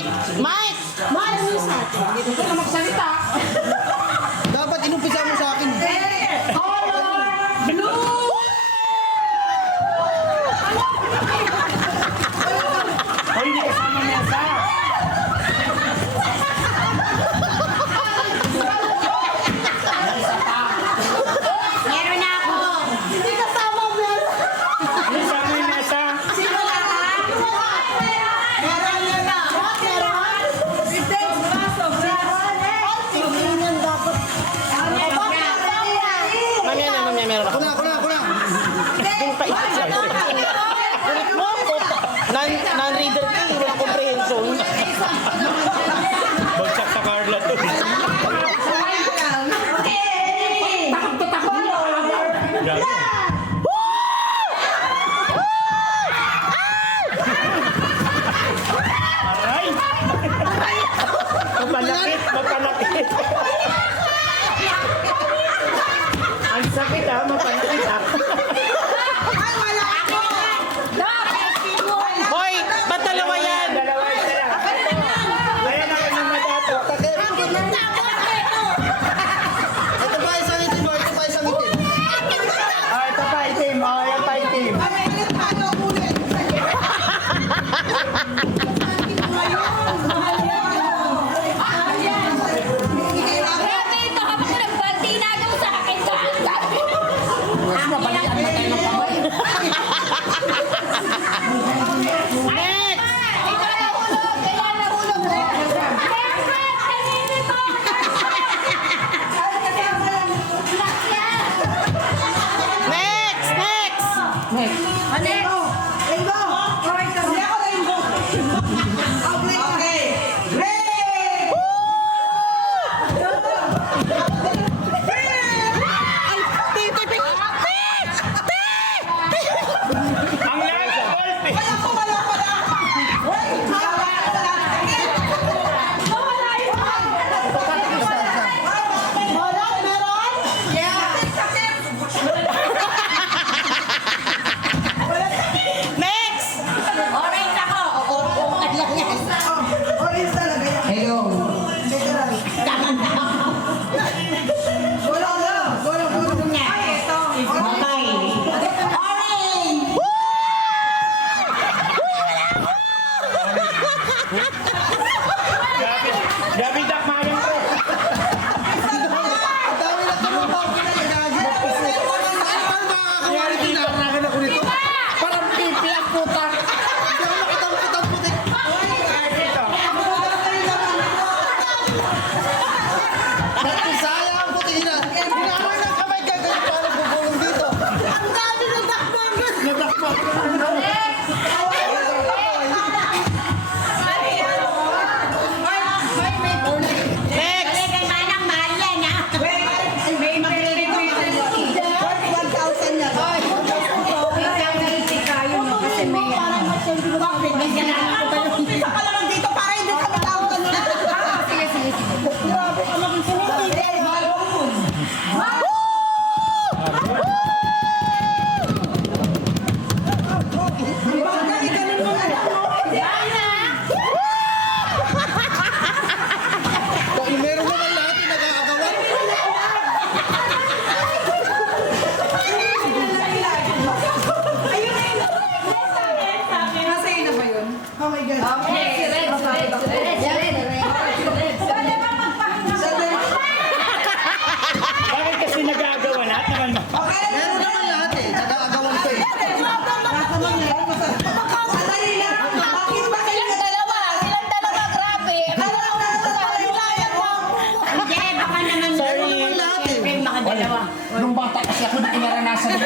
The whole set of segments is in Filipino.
Mike! Mike! Mike, hindi ka na magsalita. Dapat inumpisa mo sa akin. Color blue! O hindi kasama niya sa... Meron na ako. Hindi kasama mo. Hindi kasama yung mesa. Sino na ka? Meron na. Meron? Meron? Mamaya, meron ako. Kuna. Yung pa isa. Kulit mo? Non-reader ka, walang comprehension. Bagsak sa Carla to. Grabe. Aray! Mapanakit. Ang sakit ha, mapanakit ha. Hoy, ba't dalawa yan? Dalawa isa lang. Kaya na kayo madato. Ito pa isang itim mo, ito pa isang itim. Ah, ito pa itim. Oh, yan pa itim. Ang lasa, golpe. Next! Gabi dak malam to. Kanyari tinarakan ako nito. Parang pipi ang puta. Hindi ako nakitang putik. Nagkisaya ang putik na. Hinamoy ng kamay ka. Ganyan pa alam bubulong dito. Ang dami ng dakpan. Nadakpan. Meron naman lahat yung nag-aagawan. Oh my God. Bakit kasi nag-aagawan lahat naman mo? Meron naman lahat eh. Nag-aagawan ko eh. Nung bata kasi ako na inaranasan.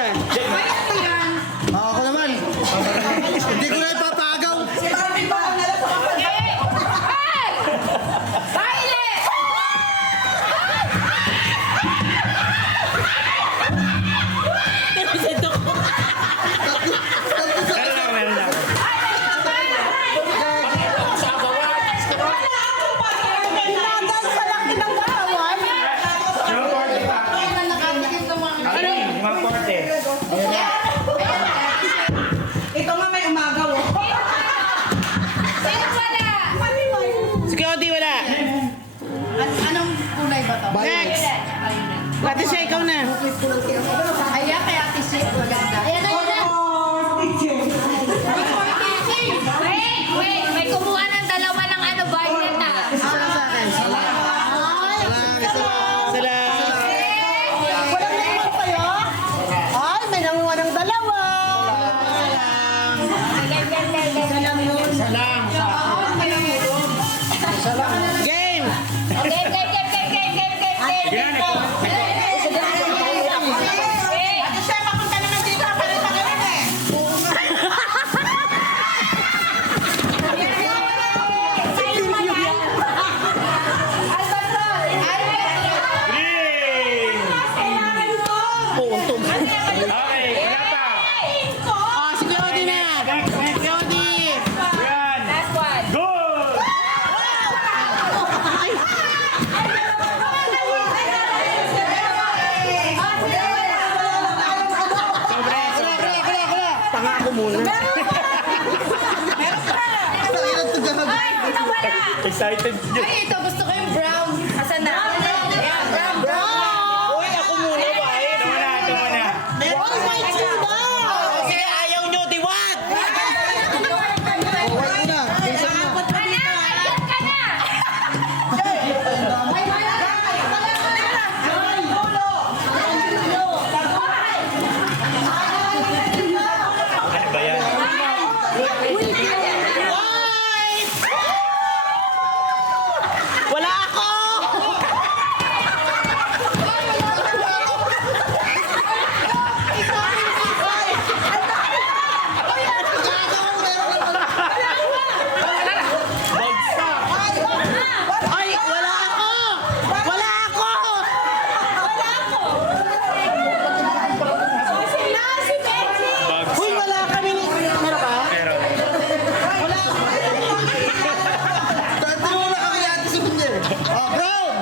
isa. Ako naman. Hindi ko na ipapagaw. Meron ako. Mga korte. Ito nga may umagaw. Si Cody wala. Anong kulay ba to? Next. Ate siya, ikaw na. Ayan, kay Ate Sis. Maganda. Ayan na, ayan na. Wait. May kumuha ng dalawa ng ano, violet ah. Isa sa akin. Salam. Walang limang kayo? Ay, may nanguha ng dalawa. Game. Game. Yan, ito. Ate Sis, papunta naman dito. Palit pa ganun eh. Green. Puuntong. Okay, wala pa. Ah, si Cody na. Cody. Yan. Last one. Good. Sobre. Tanga ako muna. Excited. Ay, ito. Gusto ko yung brown. Asan na? Ayan, brown. Uy, ako muna. Wait. Ito muna. Sige, ayaw nyo. Diwat. Ano ba yan? Wala ako. Ay, wala ako. Wala ako. Uy, wala kami ni... Meron ka? Meron. Dati wala kami ni Ate Subinya. Oh, brown.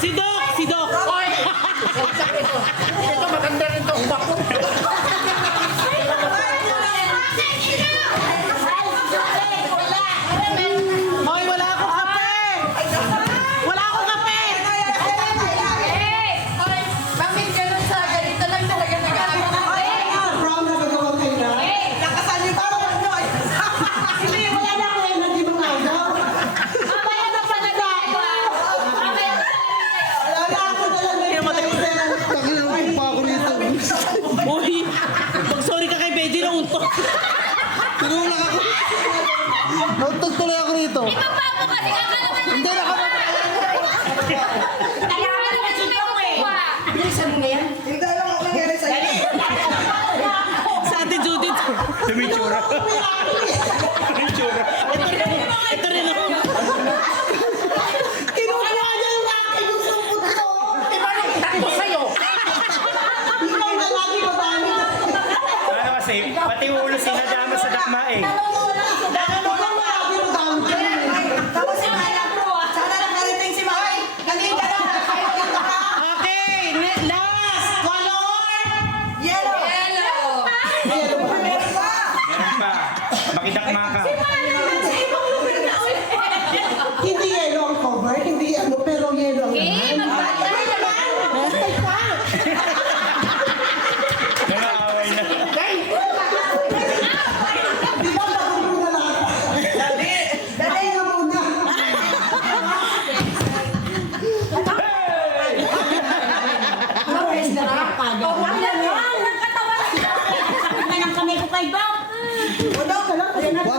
Si Doc, si Doc. Hoy, wala akong kape. Wala akong kape. Bakit ganun sa ganito lang talaga nag-aaral? Brown na magawa kayo na. Hindi, wala na ako. Hindi mo magaw. Mamaya na pala tayo. Mamaya na Tangin pa ako rito. Uy, mag-sorry ka kay Benji na untok. Tinulak ako. Nauntog tuloy ako rito. Paano kasi akala mo Hindi na kami. Kailangan naman siya may kumuha. Bilisan mo na yan. Hindi alam ako nangyari sa'yo. Sa Ate Judith. Tumitsura. Tumitsura. Ito rin ako. Kinukuha niya yung akin yung sumpot ko. Diba nagtakbo sa'yo? Ikaw na lagi ko dami. Ano kasi, pati ulo sinadama sa dakma eh. Okay, last color. Yellow. Meron pa. Makidakma ka. Hindi yellow ang cover, hindi ano, pero yellow ang Eh, magpapalala naman. Nakaaway na. Di ba bagong na lahat? Dali na muna. Ang katawan. Ang katawan. Ang kamay ko kay Bob. Wow!